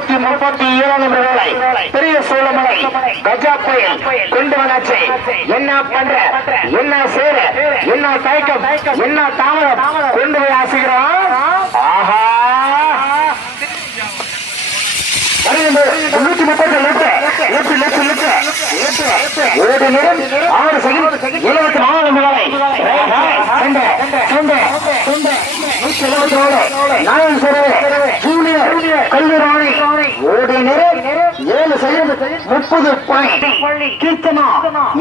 வருகின்ற நூத்தி முப்பத்தி ஏழாம் வேலை பெரிய சோழமலை கஜா புயல் கொண்டு வந்தாச்சு. என்ன பண்ற? என்ன சேர? என்ன தயக்கம்? என்ன தாமதம்? கொண்டு போய் ஆசுகிறோம் ஆஹா. நிறம். ஆறு செகண்ட். எழுபத்தி நாலு வேலை நூற்றி எழுபத்தி நாலு. ஜூனியர் கல்லூரி ஓடு நிறம் ஏழு செகண்ட் முப்பது பாயிண்ட் கீர்த்தனா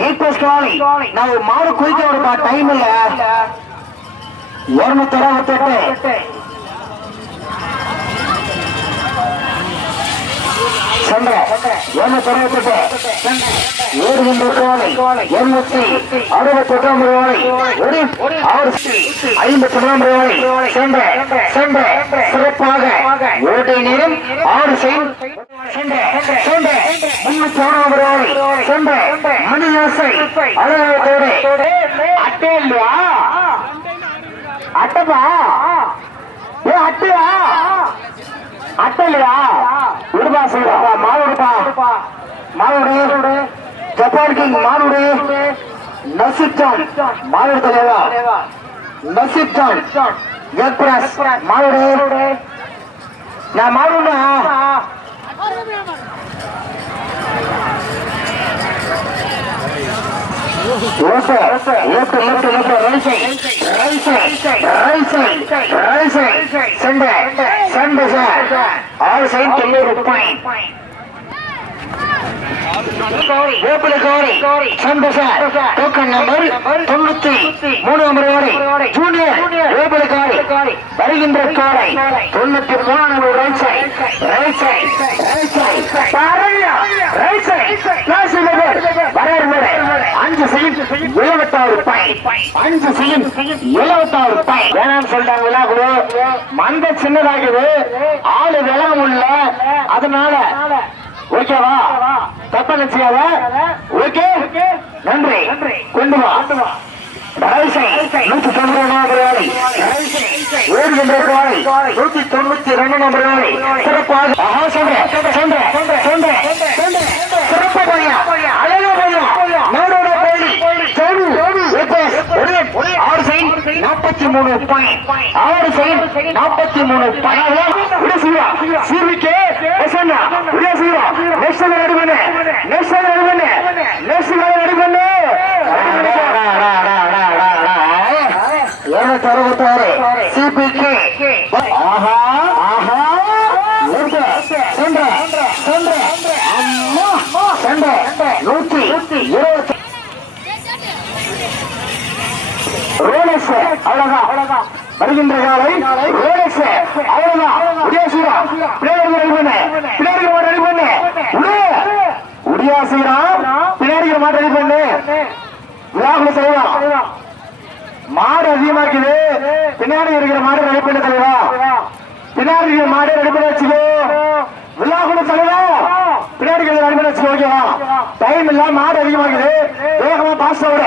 ஏகோஸ் காலி ನಾವು ಮಾಡು ಕುಯ್ತೇವ್ರಪ್ಪ ಟೈಮ್ ಇಲ್ಲ ಎರಡ್ನೂರ ಅರವತ್ತೆಂಟು சந்திரம் என தொடரப்பட்ட ஏழுகின்ற கோலை எண்ணூத்தி அறுபத்தி எட்டாம் ரூபாய் ஒரு ஆறு ஐம்பத்தி ஒன்றாம் ரூபாய் சென்ற சென்ற சிறப்பாக ஓட்டை நேரம் ஆறு செயல் முன்னூத்தி ஆறாம் ரூபாய் சென்ற மணி ஆசை அழகத்தோடு. அட்டை இல்லையா அட்டப்பா ஏ அட்டையா அட்டை இல்லையா விடுபா சொல்லுப்பா மாவுடுப்பா மாவுடு ஜப்பான் கிங் மாவுடு நசிப் ஜான். மாவுடு தலைவா நசிப் ஜான். எக்ஸ்பிரஸ் மாவுடு நான் மாவுடுனா okay okay okay okay right side right side right side right side Sunday Sunday sir all side தொண்ணூறு பாயிண்ட் வேப்பிலை கோரி சண்டை டோக்கன் நம்பர் தொண்ணூத்தி மூணு நம்பர் வரை ஜூனியர் வருகின்ற தொண்ணூத்தி number right side right side right side right side அஞ்சு செகண்ட் எழுபத்தாறு அஞ்சு செகண்ட் எழுபத்தாறு வேணாம்னு சொல்லிட்டாங்க விழாக்குழு மந்த சின்னதாகுது. ஆளு விளங்க முடியல அதனால ஓகேவா? தப்ப நிச்சயாத ஓகே? நன்றி. கொண்டு வா. நூத்தி தொண்ணூறு வாழை. நூத்தி தொண்ணூத்தி ரெண்டு நம்பர் வாழை. சிறப்பாக. சிறப்பா பையா அழகா பையா நாடோட பள்ளி சோடு ஆறு சைன் நாற்பத்தி மூணு ஆறு சைன் நாற்பத்தி மூணு சீர்விக்கே நெக்ஸ்ட் பண்ணு. நெக்ஸ்ட் பண்ணு. நெக்ஸ்ட் பண்ணு. இருநூத்தி அறுபத்தாறு. சிபிகே ஆஹா ஆஹா ஓகே சென்ற சென்ற அம்மா சென்ற நூத்தி இருபத்தி ரோலக்ஸ் அவ்வளவுதான் வருகின்ற காலை ரோலக்ஸ் அவ்வளவுதான் உடியாசீரா பிளேயர் ரெடி பண்ணு பிளேயர் மாட்டு ரெடி பண்ணு உடு. உடியாசீரா பிளேயர் மாட்ட ரெடி பண்ணு விழாக்குள்ள செய்யலாம் மாடு அதிகமா இருக்குது. பின்னாடி இருக்கிற மாடு ரெடி பண்ண தலைவா. பின்னாடி இருக்கிற மாடு ரெடி பண்ணி வச்சுக்கோ. விழாக்குள்ள தலைவா. பின்னாடி இருக்கிற ரெடி பண்ணி வச்சுக்கோ ஓகேவா? டைம் இல்ல மாடு அதிகமா இருக்குது. வேகமா பாஸ் விட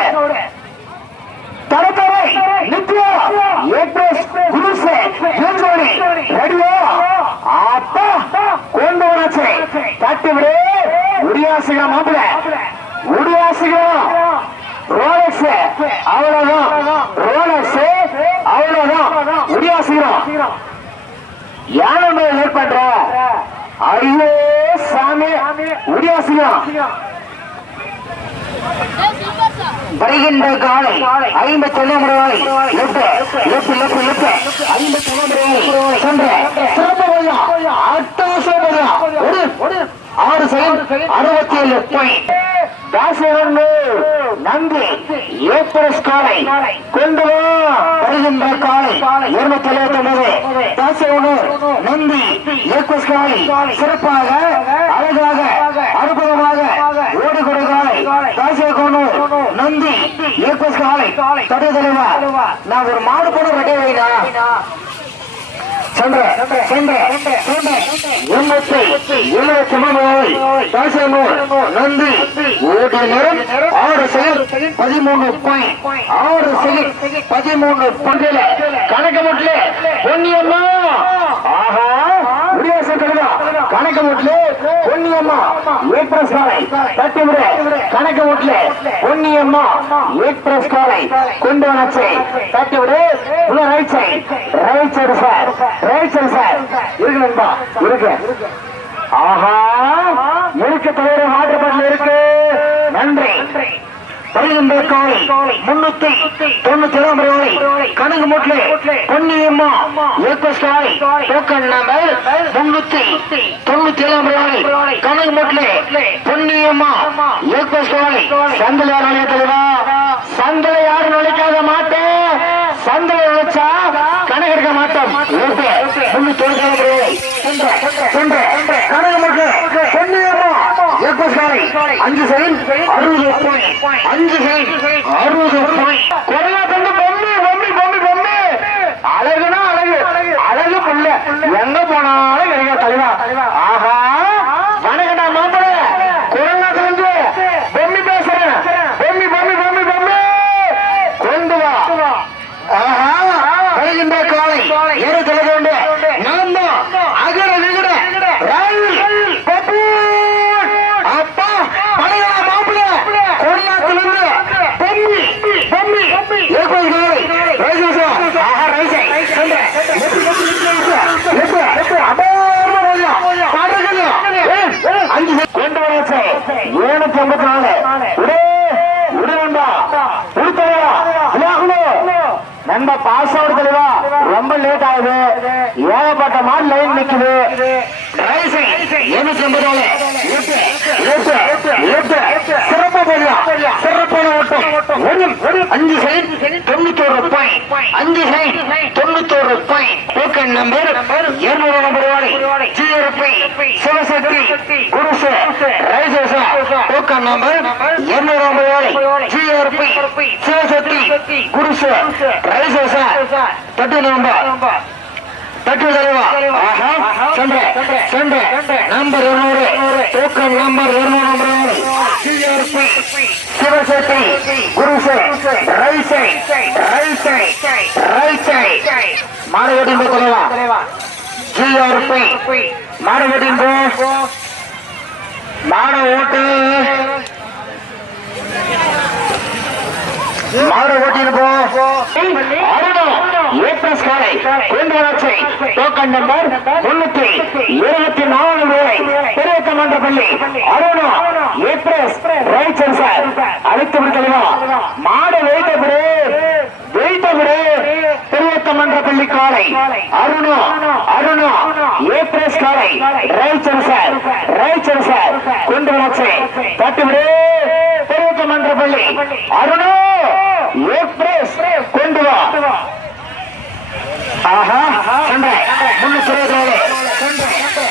தரத்தரை நித்யா ஏப்ரஸ் குருசே ஜூன்ஜோடி ரெடியோ அப்பா கொண்டு வராச்சு தட்டி விடு உடியாசிக்கிறோம் மாப்பிள. உடியாசிக்கிறோம் ரோலக்ஸ் அவ்வளவுதான். ரோலக்ஸ் அவ்வளவுதான். உடியாசிக்கிறோம் யானை மேல் பண்ற. ஐயோ சாமி. உடியாசிக்கிறோம் வருகின்ற காலை ஐம்பத்தி ஒன்றாம் ரூபாய் லெப்ட் லெப்ட் லெப்ட் லெப்ட் ஐம்பத்தி ஒன்றாம் ரூபாய் சென்ற சிறப்பு ஒரு ஆறு செகண்ட் அறுபத்தி ஏழு பாயிண்ட் நன்றி. ஏப்ரஸ் காலை கொண்டு வா. வருகின்ற காலை இருநூத்தி எழுபத்தி ஒன்பது தாசவனு நந்தி ஏப்ரஸ் காலை சிறப்பாக அழகாக அறுபது காலை நந்தி ஏப்ரஸ் காலை தடை தலைவா நான் ஒரு மாடு போன ரெடி வைனா சென்ற சென்ற எண்பத்தி எழுபத்தி மூணு தாசனூர் நந்தி ஓட்டு நேரம் ஆறு செயல் பதிமூணு பாயிண்ட் ஆறு செயல் பதிமூணு பண்டில கணக்கு முட்டில பொன்னியம்மா ஆஹா வீட்டுல பொன்னியம்மா ஏப்ரஸ் காலை தட்டி கணக்கு வீட்டுல பொன்னியம்மா ஏப்ரஸ் காலை கொண்டு வந்தாச்சு தட்டி விடு உள்ள right side right side sir right side sir இருக்கு நண்பா. இருக்கு. ஆஹா. இருக்கு தலைவர் வாட்டர் பாட்டில் இருக்கு நன்றி வருகின்ற காலை முன்னூத்தி தொண்ணூத்தி ஏழாம் ரூபாய் கணக்கு மூட்ல பொன்னியம்மா ஏக்கஸ் காலை டோக்கன் நம்பர் முன்னூத்தி தொண்ணூத்தி ஏழாம் ரூபாய் கணக்கு மூட்ல பொன்னியம்மா ஏக்கஸ் காலை சந்தில யார் நுழைய தலைவா சந்தில யாரும் நுழைக்காத மாட்டேன் சந்தில நுழைச்சா கணக்கு எடுக்க மாட்டோம். முன்னூத்தி தொண்ணூத்தி ஏழாம் ரூபாய் சென்ற. கணக்கு மூட்ல பொன்னியம்மா ஏக்கஸ் காலை அஞ்சு அறுபது பாயிண்ட் அஞ்சு அறுபது பாயிண்ட் கொரோனா தந்து பொம்மி பொம்மி பொம்மி பொம்மி அழகுனா அழகு அழகு புள்ள எங்க போனாலும் கிடைக்க தலைவா ஆஹா வணக்கடா மாப்பிள கொரோனா தந்து பொம்மி பேசுறேன் பொம்மி பொம்மி பொம்மி பொம்மி கொண்டு வா ஆஹா வருகின்ற காலை ஏறு தலைகொண்டு நாம் தான் அகர விகட ரயில் பப்பூர் அப்பா பழைய மாப்பிள்ள கொடியாத்திலிருந்து பொம்மி பொம்மி ஏற்பது காலை ரைசா ஆஹா ரைசை சென்ற அஞ்சு கொண்டு வராச்சு ஏழுநூத்தி ஐம்பத்தி நாலு விடு விடு நண்பா விடுத்தலையா விளையாடணும் நண்பா பாஸ் அவுட் தெளிவா. ரொம்ப லேட் ஆகுது. ஏகப்பட்ட மாடு லைன் நிக்குது ஐம்பது நாலு எட்டு எட்டு எட்டு சிறப்பு போடியா சிறப்பான ஓட்டம் ஒரு அஞ்சு சைன் தொண்ணூத்தோரு ரூபாய். அஞ்சு சைன் தொண்ணூத்தோரு ரூபாய். டோக்கன் நம்பர் இருநூறு நம்பர் வாடி ஜிஆர்பி சிவசக்தி குருசு ரைசோசா. டோக்கன் நம்பர் இருநூறு நம்பர் வாடி ஜிஆர்பி சிவசக்தி குருசு ரைசோசா. தட்டு நம்பர் தட்டு தலைவா சென்ற சென்ற நம்பர் இருநூறு. டோக்கன் நம்பர் இருநூறு நம்பர் சிவசக்தி குருசு ரைசை ரைசை ரைசை. மாடுகட்டி தலைவா. ஜிஆர்பி. மாடுகட்டி மாட ஓட்டு. மாடு ஓட்டிட்டு போ. அருணம் ஏப்ரஸ் காலை கொண்டு வராட்சி டோக்கன் நம்பர் முன்னூத்தி இருபத்தி நாலு வேலை பெரியத்த மன்றப்பள்ளி அருணா ஏப்ரஸ் ரைட் சார். அழைத்து விடுத்தலைவா மாடு வைத்த விடு வைத்த விடு பெரியத்த மன்றப்பள்ளி காலை. அருணா அருணம் ஏப்ரஸ் காலை ரைட் சார். ரைட் சார் கொண்டு வளர்ச்சி. தட்டு விடு பெரியத்த மன்றப்பள்ளி அருணோ எக்ஸ்பிரஸ் கொண்டு வா. ஆஹா சென்ற முன்னூத்தி இருபது நாலு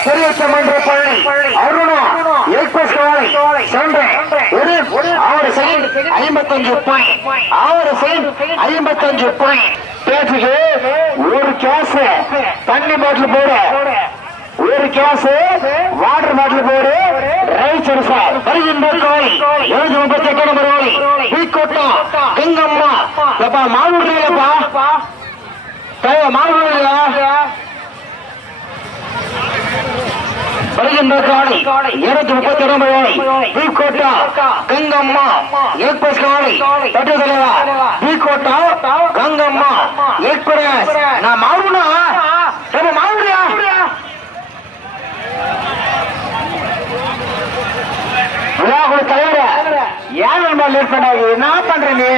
பெரியத்த மன்றப்பள்ளி அருணா எக்ஸ்பிரஸ் காலை ஒரு ஆறு செகண்ட் ஐம்பத்தஞ்சு பாயிண்ட் ஆறு செகண்ட் ஐம்பத்தஞ்சு பாயிண்ட் ஒரு கேஸ் தண்ணி பாட்டில் போட. ஒரு கேஸ் வாட்டர் பாட்டில் போடு. ரைட் சரி சார் வருகின்ற கோய் எழுநூத்தி முப்பத்தி எட்டு நம்பர் ஓய் பீக்கோட்டம் கங்கம்மா. எப்பா வருகின்ற காலை இருநூத்தி முப்பத்தி ஒன்பது ஓய் கங்கம்மா எக்ஸ்பிரஸ் காலை தட்டு தலைவா பீக்கோட்டா கங்கம்மா எக்ஸ்பிரஸ். நான் விழாக்குழு நம்ம லேட் பண்ணாங்க என்ன பண்ற நீ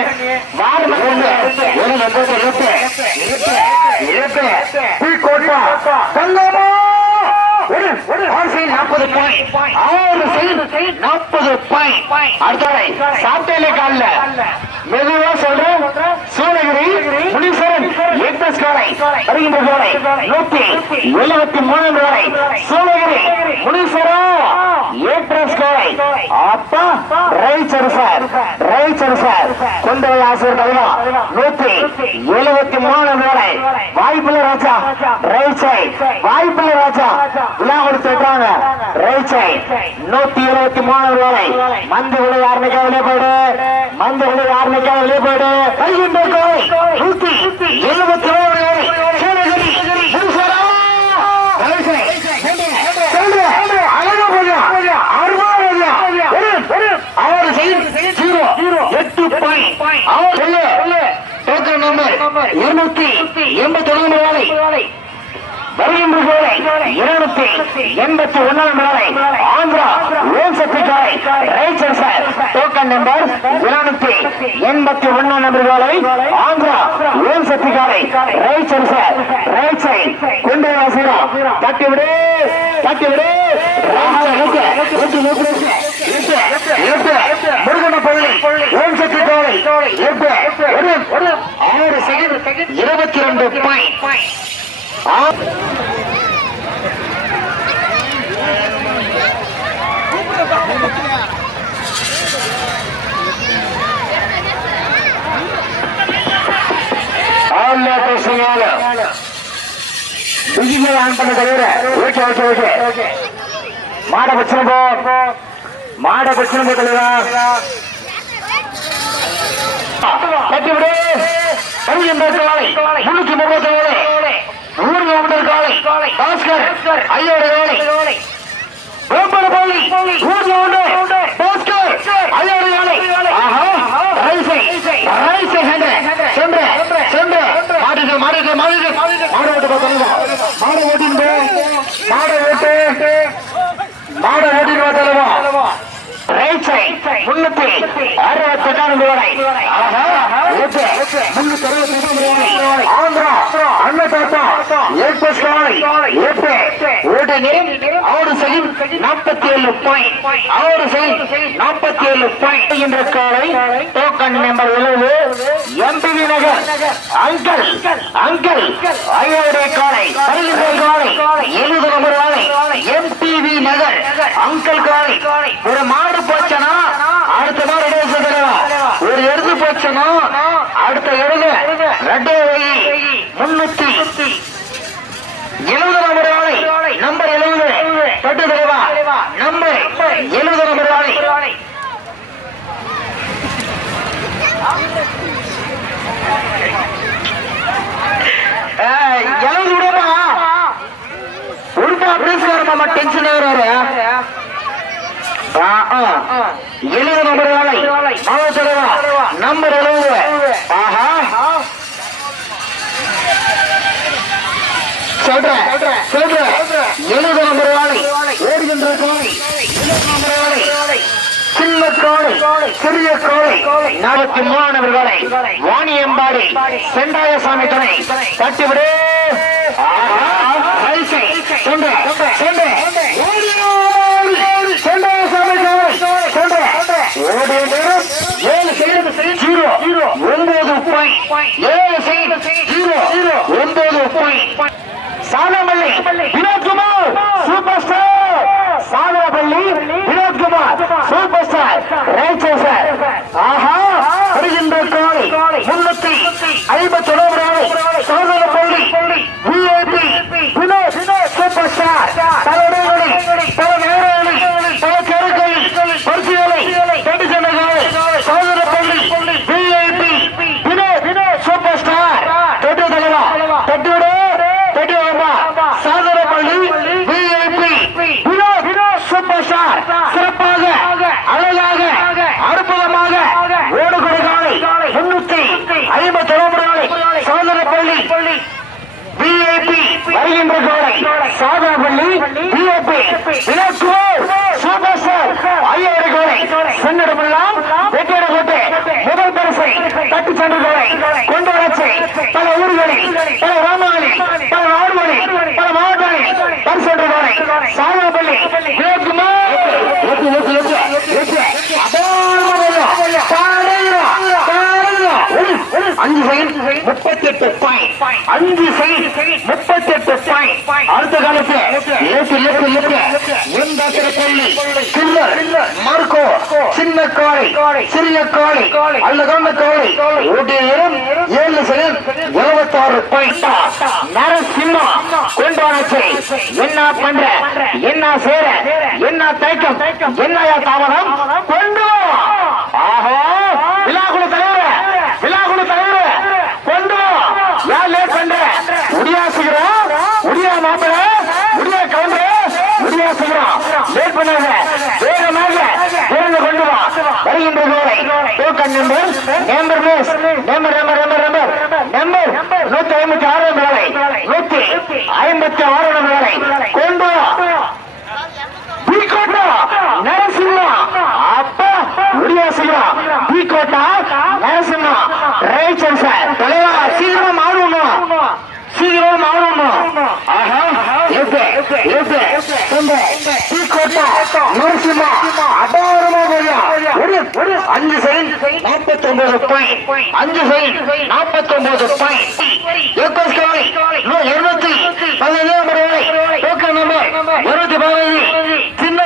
வாரு ஒண்ணு ஒரு நம்பர் இருப்பேன் இருப்பேன் இருப்பேன் டீ கோட்டா சங்கமா நாற்பது பாயிண்ட் ஆறு சைடு நாற்பது பாயிண்ட் அடுத்தவரை சாப்பிட்டேலே கால மெதுவா சொல்றேன். சூளகிரி முனீஸ்வரன் எக்ஸ்பிரஸ் காலை வருகின்ற காலை நூத்தி எழுபத்தி மூணு ரூபாய் சூளகிரி முனீஸ்வரா எக்ஸ்பிரஸ் காலை அப்பா ரைச்சர் சார் ரைட் சார் கொண்டு போய் ஆசிரியர் தலைவா நூத்தி எழுபத்தி மூணு ரூபாய் வாய்ப்புள்ள ராஜா ரைட் சைட் வாய்ப்புள்ள ராஜா விழா கொடுத்து பரீட்சை நூத்தி இருபத்தி மூணு வேலை மந்து விட யார் நிக்க வெளியே போயிடு? மந்து விட யார் நிக்க வெளியே போயிடு? கையின் கோவை. நூத்தி எழுபத்தி மூணு வேலை அவர் செய்யும் எட்டு பாயிண்ட். அவர் சொல்லு. Token number. இருநூத்தி எண்பத்தி ஒன்பது வேலை வருகின்ற கோலை இருநூத்தி எண்பத்தி ஒன்னாம் வேலை ஆந்திரா ஓம் ரைச்சர் சார். டோக்கன் நம்பர் இருநூத்தி எண்பத்தி ஒன்னாம் நம்பர் வேலை ஆந்திரா ஓம் சக்தி காலை ரைட் சைடு சார். ரைட் கொண்டு வர தட்டி விடு தட்டி விடு பள்ளி ஓம் இருபத்தி ரெண்டு பாயிண்ட் டிஜிட்டல் ஆன் பண்ண தவிர ஓகே ஓகே ஓகே மாட பிரச்சனை போ மாட பிரச்சனை போ தலைவா கட்டி விடு கவி முன்னூத்தி முப்பத்தி ஏழு ஊர் கவுண்டர் காலை. பாஸ்கர் ஐயோட காலை. வேப்பன பள்ளி ஊர் கவுண்டர் பாஸ்கர் ஐயோட காலை. ஆஹா. ரைசை. ரைசை. சென்ற சென்ற சென்ற மாடுங்க மாடுங்க மாடுங்க மாடு ஓட்டு பார்த்தா மாடு ஓட்டு. மாடு சைட் முன்னூத்தி அறுபத்தி எட்டாம் வரை முன்னூத்தி அறுபத்தி எட்டாம் ஆந்திரா அன்னதாத்தா ஏற்பஸ் காலை ஏப்பே ஓடு நேம் ஆறு செகண்ட் நாற்பத்தி ஏழு பாயிண்ட் ஆறு செகண்ட் நாற்பத்தி ஏழு பாயிண்ட் என்ற காலை டோக்கன் நம்பர் எழுபது எம்பிவி நகர் அங்கல் அங்கல் ஐயோடைய காலை வருகின்ற காலை எழுபது நம்பர் காலை எம்பிவி நகர் அங்கல் காலை ஒரு மாடு போச்சனா அடுத்த மாடு ரெடி வச்சுக்கிறவா ஒரு எருது போச்சனா அடுத்த எருது ரெண்டு முன்னூத்தி எழுபது நம்பர் வாழை நம்பர் எழுபது தொட்டு தலைவா நம்பர் எழுபது நம்பர் எழுபது விடுமா உடுப்பா பிரின்ஸ்காரமா டென்ஷன் வர்றாரு எழுபது நம்பர் தலைவா நம்பர் எழுபது ஆஹா. சொல்றேன் சொல்றேன். எழுபது நம்பர் வேலை ஓடுகின்ற காலை எழுபது நம்பர் வேலை சின்ன காலை சிறிய காலை நாற்பத்தி மூணு வாணியம்பாடி செண்டாயசாமி துணை தட்டிவிடு. ஒன்பது சாலமல்லி Vinothkumar super star சாதனப்பள்ளி Super star ஐயாயிரம் காலை சென்னிடமெல்லாம் வெற்றிட கோட்டை முதல் பரிசை தட்டி சென்ற காலை கொண்டு வரச்சை பல ஊர்களில் பல கிராமங்களில் பல நாடுகளில் பல மாவட்டங்களில் பரிசு என்ற காலை வினோத்குமார் அஞ்சு முப்பத்தி எட்டு பாயிண்ட் அஞ்சு முப்பத்தி எட்டு அடுத்த காலத்து லேட்டு லேட்டு லேட்டு எந்தாக்கிற பள்ளி சில்லர் மார்க்கோ. சின்ன காளை. சிறிய காளை. அல்லதான காளை. ஓட்டிய நேரம் ஏழு செகண்ட் எழுபத்தாறு பாயிண்ட் நரசிம்மா கொண்டாடச்சை என்ன பண்ற? என்ன சேர? என்ன தயக்கம்? என்னையா தாமதம் கொண்டு ஆஹா விழாக்குழு தலைவர் விழாக்குழு தலைவர் கொண்டு வா. ஏன் லேட் முடியா மாப்பிள முடியா சீக்கிரம். லேட் பண்ணாத வேகமாக வேக கொண்டு வா. வருகின்ற கோலை. Token number number miss number number number number number நூத்தி ஐம்பத்தி ஆறு வேலை. நூத்தி ஐம்பத்தி ஆறு வேலை. கொண்டு வா. பீக்கோட்டா நரசிம்மா. அப்பா உரியாசிமா பீக்கோட்டா நரசிம்மா. ரைச்சன் சார் தலைவா சீக்கிரமா சீக்கிரம் மாறணும்? நரசிம்மா. அபாரமா ஒரு அஞ்சு செகண்ட் நாற்பத்தி ஒன்பது பாயிண்ட் அஞ்சு செகண்ட் நாற்பத்தி ஒன்பது பாயிண்ட் இருநூத்தி பதினேழு ரூபாய் டோக்கன் நம்பர் இருநூத்தி பதினைந்து. சின்ன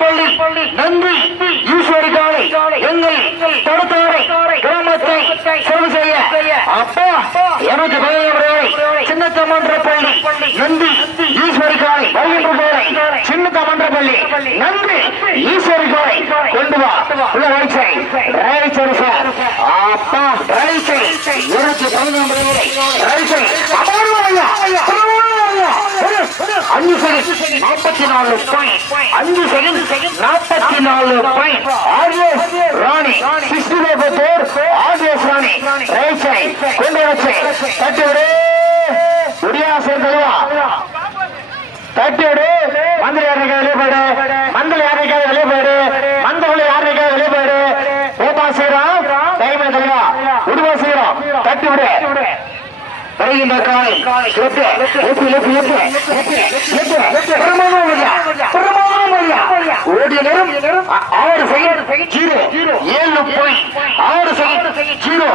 பள்ளி. நன்றி. ஈஸ்வரி காலை எங்கள் தடுத்த சின்னத்தமன்றப்பள்ளி நந்தி ஈஸ்வரி கோரை வருகின்ற கோரை பள்ளி. நந்தி ஈஸ்வரி கோரை கொண்டு வா. உள்ள வரிசை ரயில்சை சார் அப்பா ரயில்சை இருநூத்தி பதினொன்று ரயில்சை அஞ்சு செகண்ட் நாற்பத்தி நாலு பாயிண்ட் அஞ்சு செகண்ட் நாற்பத்தி நாலு பாயிண்ட் ஆர்எஸ் ராணி. சிஸ்டிபோர் ஆர்எஸ் ராணி. ரயில்சை கொண்டு வச்சு தட்டு விடு. முடியா சேர்ந்ததுவா தட்டிடு மந்திரி யாருக்கா வெளியே போயிடு? மந்திரி யாருக்கா வெளியே போயிடு? மந்திரி யாருக்கா வெளியே போயிடு? ஓபா செய்யறோம் டைம் தெரியுமா உடுவா செய்யறோம் தட்டி விடு. வருகின்ற காலை எட்டு எட்டு எட்டு எட்டு எட்டு எட்டு பிரமாதம் இல்லையா பிரமாதம் இல்லையா ஓடிய நேரம் ஆறு செகண்ட் ஜீரோ. ஏழு போய் ஆறு செகண்ட் ஜீரோ.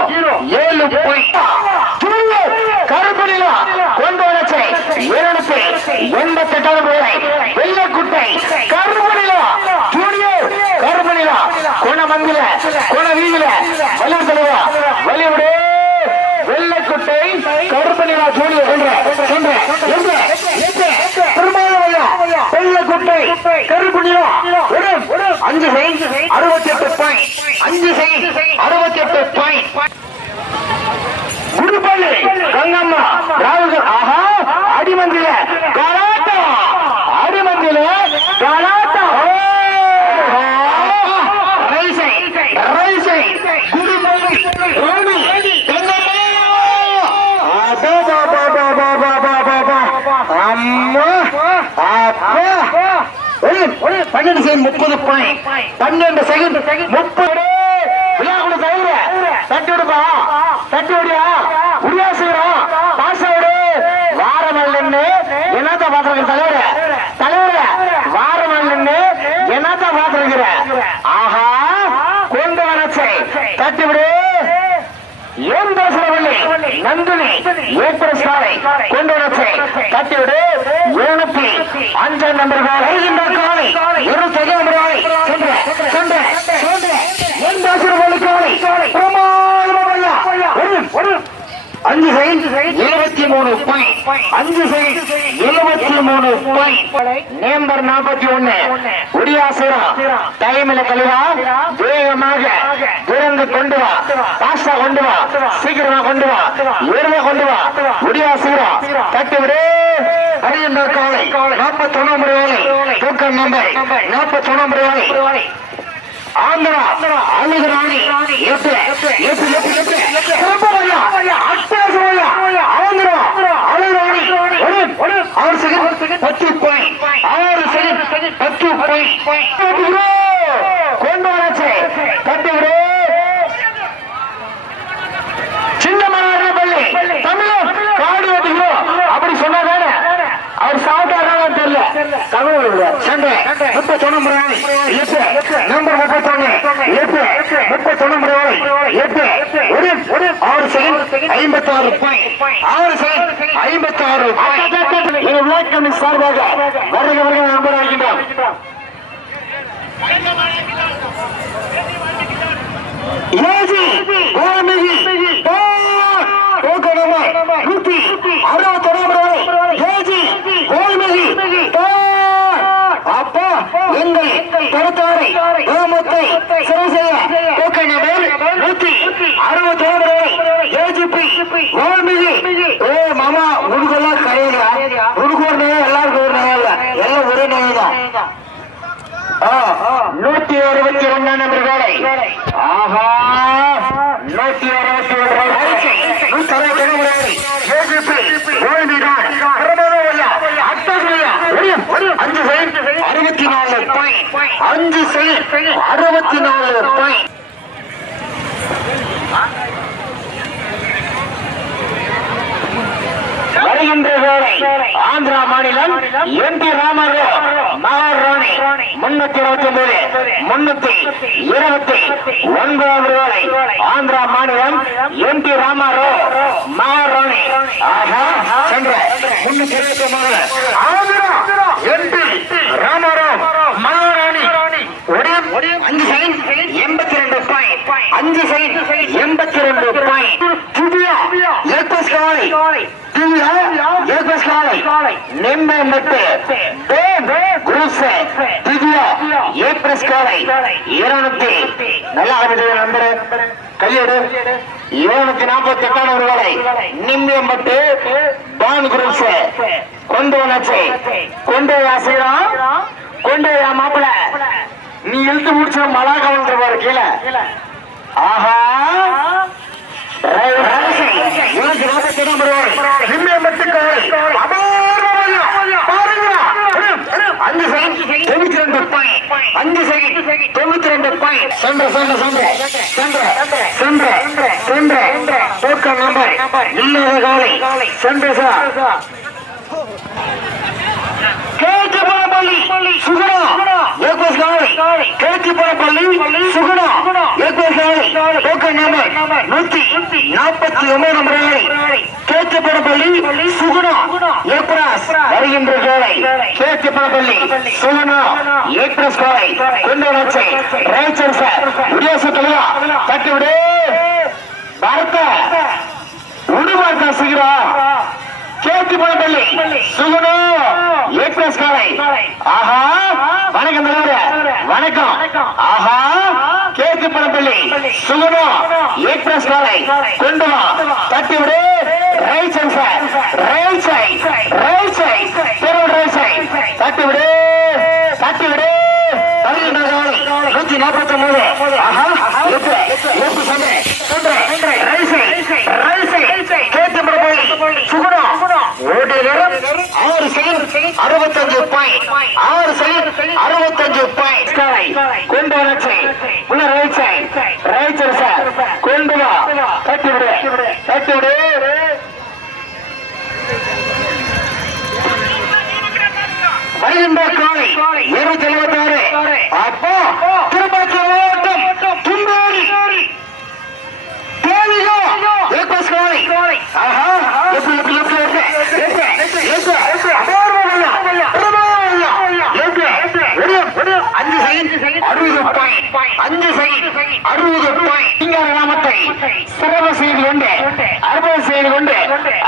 ஏழு போய் எண்பத்தி எட்டாவது ரூபாய் வெள்ளக்குட்டை கருப்பணிலா ஜூனியர் கருப்பணிலா கொண மந்தில கொண வீதியில வலிவு தலைவா வலிவிடு வெள்ளைக்குட்டை கருப்பணிலா ஜூனியர் என்ற என்ற என்ற என்ற பெருமாளையா வெள்ளைக்குட்டை கருப்பணிலா ஒரு அஞ்சு செகண்ட் அறுபத்தி எட்டு பாயிண்ட் அஞ்சு செகண்ட் அறுபத்தி எட்டு பாயிண்ட். குருபள்ளி கங்கம்மா ராகுல் ஆஹா அடிமந்தில டிசை முப்பது புள்ளி பன்னெண்டு செகண்ட் முப்பது விழா கூட தவிர. தட்டி விடுப்பா. தட்டி விடியா. உரியாசுகிறோம் பாச விடு. என்னத்த பாத்திரங்கள் தலைவர் நந்தினி ஏப்ரல் சாலை கொண்டு எழுநூத்தி அஞ்சாம் நம்பர் காலை இந்த காலை காலை சென்ற சென்ற சென்ற ஏன் பேசுறவில்லை காலை ஒரு ஒரு அஞ்சு செகண்ட் எழுபத்தி மூணு அஞ்சு செகண்ட். எழுபத்தி மூணு நேம்பர் நாற்பத்தி ஒண்ணு. ஒடியாசிரா டைமில் கழிவா. வேகமாக. விரைந்து கொண்டு வா. பாஸ்டா கொண்டு வா. சீக்கிரமா கொண்டு வா. வேகமா கொண்டு வா. ஒடியாசிரா தட்டு விடு வருகின்ற காலை. நாற்பத்தி ஒன்பது வேலை தூக்கம் நம்பர். நாற்பத்தி வேலை ஆந்திரா அழுது ராணி எப்படி எப்படி எப்படி எப்படி திருப்பவையா அட்டேசவையா ஆந்திரா அழுது ராணி ஆறு செகண்ட் பத்து பாயிண்ட் ஆறு செகண்ட் பத்து பாயிண்ட் கொண்டு வரச்சு கட்டு சின்ன பள்ளி தமிழம் காடு ஓட்டுகிறோம் அவர் சாப்பிட்டாரா தெரியல. தமிழ் சண்டை. முப்பத்தொன்னு முறை எட்டு. நம்பர் முப்பத்தொன்னு. எட்டு. முப்பத்தொன்னு முறை எட்டு. ஒரு. ஒரு ஆறு செகண்ட். ஐம்பத்தி ஆறு பாயிண்ட் ஆறு செகண்ட் ஐம்பத்தி ஆறு விளக்கம் சார்பாக வருக வருக நம்பர் அழைக்கின்றோம் ஏஜி கோமிகி டோக்கனமா நூத்தி அறுபத்தொன்னாம் ரூபாய் ஏஜி கோமிகி அப்பா எங்கள் கருத்தாரை கிராமத்தை சிறை செய்ய டோக்கன் நம்பர் நூத்தி ஏஜிபி ஏ மாமா உனக்கெல்லாம் கிடையாது உனக்கு ஒரு நேரம் எல்லாருக்கும் ஒரு நேரம் இல்ல. எல்லாம் ஒரே நேரம் தான் நூத்தி அறுபத்தி ஒன்னாம் நம்பர் வேலை. ஆஹா நூத்தி அறுபத்தி ஒன்று அஞ்சு அறுபத்தி நாலு அஞ்சு அறுபத்தி நாலு பாயிண்ட் வருகின்ற ஆந்திரா மாநிலம் எம் பி ராமராவ் மகாராணி முன்னூத்தி இருபத்தி ஒன்பது முன்னூத்தி இருபத்தி ஒன்பதாம் வேலை ஆந்திரா மாநிலம் எம் பி ராமராவ் மகாராணி. சென்ற முன்னூத்தி இருபத்தி ஒன்பது ஆந்திரா எம் பி ராமராவ் மகாராணி. ஒரு அஞ்சு செகண்ட். எண்பத்தி ரெண்டு பாயிண்ட் அஞ்சு சைன் எண்பத்தி ரெண்டு பாயிண்ட் திவ்யா ஏகஸ் காலை ஏகஸ் காலை. நிம்மை மட்டு. பேம் குரூஸ் திவ்யா ஏப்ரஸ் காலை. இருநூத்தி நல்லா ஆரம்பிச்சது நம்பர் கையெடு. இருநூத்தி நாற்பத்தி எட்டாம் ஒரு வேலை நிம்மியம் மட்டு. பான் குரூஸ் கொண்டு வந்தாச்சு. கொண்டு ஆசையா கொண்டு மாப்பிள எழுத்து முடிச்ச மலா கவனிச்சு பாரு கீழே. ஆஹா. அஞ்சு செகண்ட். தொண்ணூத்தி ரெண்டு பாயிண்ட் அஞ்சு செகண்ட். தொண்ணூத்தி ரெண்டு பாயிண்ட் சென்ற சென்ற சென்ற. சென்ற. சென்ற. சென்ற. Token number. இல்லாத காலை. சென்ற சார். கேட்டுப்பள்ளி சுகுணா ஏகோஸ் காலை கேட்டுப்பள்ளி சுகுணா. ஏகோஸ் காலை டோக்கன் நம்பர் நூத்தி நாற்பத்தி ஒன்பது நம்பர் கேட்டுப்பள்ளி சுகுணா. ஏப்ரஸ் வருகின்ற காலை கேட்டுப்பள்ளி சுகுணா. ஏப்ரஸ் காலை கொண்டு வச்சு ரைச்சர் சார் விடியாச தலைவா தட்டி விடு பரத்த உடுபார்த்தா சிகிறா கேட்டு பள்ளி. சுகுணு. ஏப்ரஸ் ஆஹா வணக்கம் வணக்கம். ஆஹா கேக்கு பள்ளி சுகுணு ஏப்ரஸ் காலை கொண்டு வா தட்டி விடு right side sir right side right side பெரும் ரைட் சைட் தட்டி விடு தட்டி விடு நூத்தி நாற்பத்தி மூணு ஆஹா எட்டு எட்டு சண்டை சண்டை ரைட் சைட் ரைட் சைட் கேட்டு பள்ளி சுகுணு ஓடி நேரம் ஆறு அறுபத்தஞ்சு பாயிண்ட் ஆறு செகண்ட் அறுபத்தஞ்சு பாயிண்ட் காலை கொண்டு வரச்சு உள்ள right side right side sir கொண்டு வா. தட்டி விடு. தட்டி விடு. வருகின்ற காலை இருநூத்தி எழுபத்தி ஆறு அப்போ திருப்பதி ஓட்டம் துண்டோடி தேவியோ ஏகோஸ் காலை ஆஹா எப்படி எப்படி எப்படி எப்படி எப்படி எப்படி அபூர்வமல்ல பிரபலமல்ல எப்படி ஒடியம் அஞ்சு செகண்ட் அறுபது அஞ்சு அறுபது சிங்கார நாமத்தை சிறப்பு செய்து கொண்டு அறுபது செய்து கொண்டு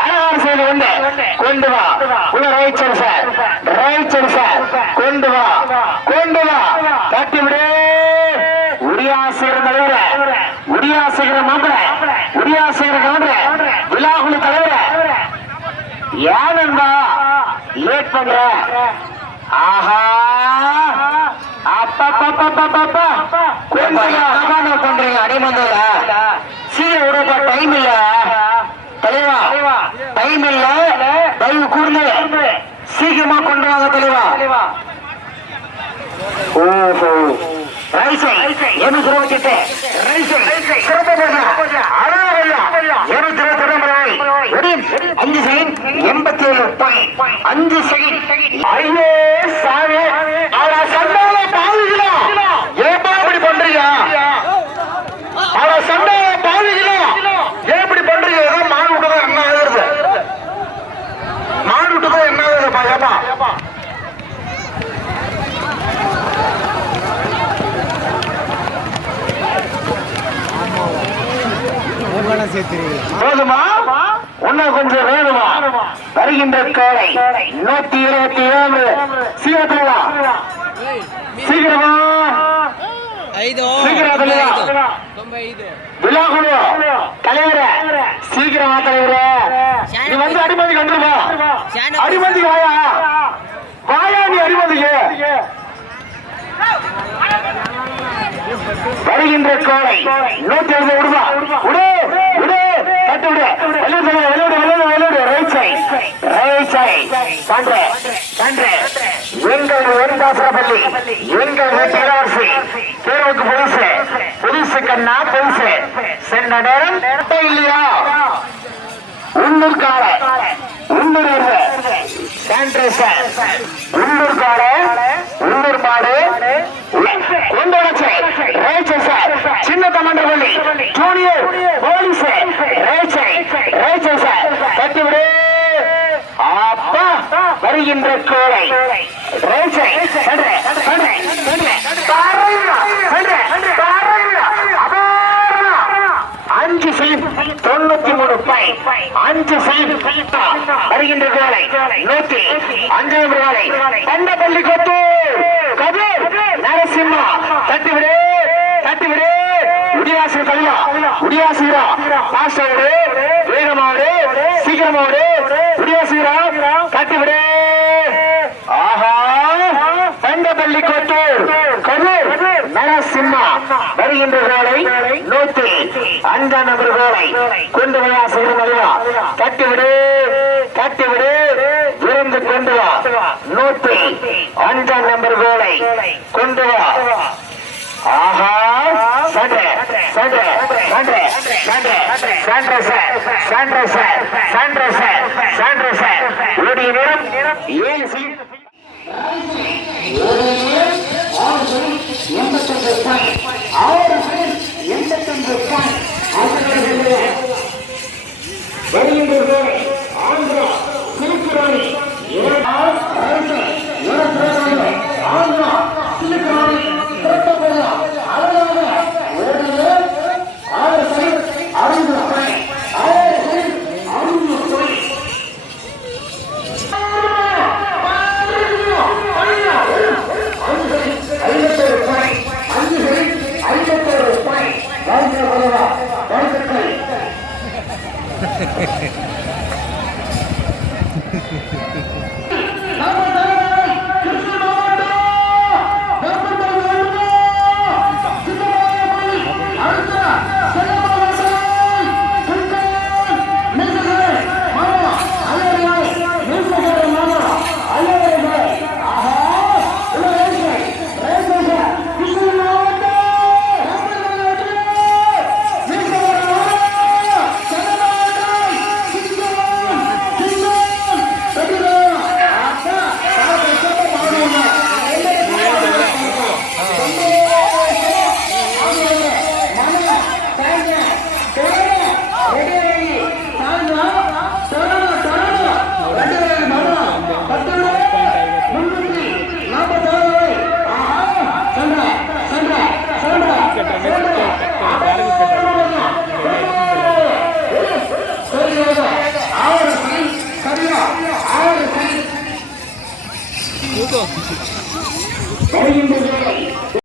அழகாறு செய்து கொண்டு கொண்டு வா. உள்ள right side sir right side sir கொண்டு வா. கொண்டு வா. தட்டி விடு. உரியாசிரியர் தலைவர. உரியாசிரியர் மாப்பிள. உரியாசிரியர் கவுண்டர. விழாக்குழு தலைவர. ஏனண்டா லேட் பண்ற. ஆஹா. பண்றீங்க? அடிமந்தல சீக்கிரம் விடப்பா டைம் இல்ல. தலைவா டைம் இல்ல. தயவு கூர்ந்து. சீக்கிரமா கொண்டு வாங்க தலைவா ஓஹோ. ரைசை இருநூத்தி இருபத்தி எட்டு ரைசை சிறப்பு இருநூத்தி இருபத்தி ரெண்டு அஞ்சு செகண்ட். எண்பத்தி ஏழு பாயிண்ட் அஞ்சு செகண்ட். ஐயே சாமி. அவரா சண்டால பாவிகளா ஏப்பா இப்படி பண்றீங்க சண்டை சண்டால பாவிகளா ஏன் இப்படி பண்றீங்க? ஏதோ மாடு விட்டுதான் என்ன ஆகுது மாடு விட்டதா என்ன ஆகுதுப்பா ஏப்பா? போதுமா இன்னும் கொஞ்சம் வேணுமா? வருகின்ற காலை நூத்தி இருபத்தி ஏழு. சீக்கிரமா சீக்கிரமா. ఐదు சீக்கிரம் தலைவா తొంభై ఐదు விழாக்குழு தலைவரே சீக்கிரமா தலைவரே நீ வந்து அடிமதிக்கு வந்துருமா அடிமதிக்கு வாயா வாயா நீ அடிமதிக்கு நூத்தி எழுபது விடுவா விடு விடு கட்டு விடு வெளியிடு வெளியிடு வெளியிடு வெளியிடு ரைட் சைட் ரைட் சைட் கண்டு கண்டு எங்கள் வெண்தாசரப்பள்ளி எங்கள் வெற்றி இளவரசி தேர்வுக்கு புதுசு புதுசு கண்ணா புதுசு சென்ற நேரம் இல்லையா உள்ளூர் கால உள்ளூர் சானிடைசர் உள்ளூர் கால உள்ளூர் மாடு கொண்டு வச்சு ரேச்சை சார் ஜூனியர் போலீஸ் ரேச்சை ரேச்சை சார் கட்டிவிடு வருகின்ற அபாரா. அஞ்சு சீன் தொண்ணூத்தி மூணு பை. அஞ்சு சீன் வருகின்ற கோலை நூத்தி. அஞ்சு கோலை தண்டப்பள்ளி கொத்து கபீர். நரசிம்மா. தட்டிவிடு. தட்டிவிடு. உடியாசி கல்யா உடியாசிரா பாஸ்டோடு வேகமாடு சீக்கிரமாடு. உடியாசிரா தட்டிவிடு ஆஹா. தண்டப்பள்ளி கொத்தூர் கரூர் நரசிம்மா. வருகின்ற கோலை நூத்தி அஞ்சாம் நபர் கோலை கொண்டு வா சிறுமலையா கட்டிவிடு கட்டிவிடு. விருந்து கொண்டு வா. நூத்தி அஞ்சாம் நம்பர் கோலை கொண்டு வா. ஆஹா. சண்டை சண்டை சண்டை சண்டை சண்டை சார் சண்டை சார் சண்டை சார் சண்டை சார் ஓடிய நேரம் ஏழு சீட்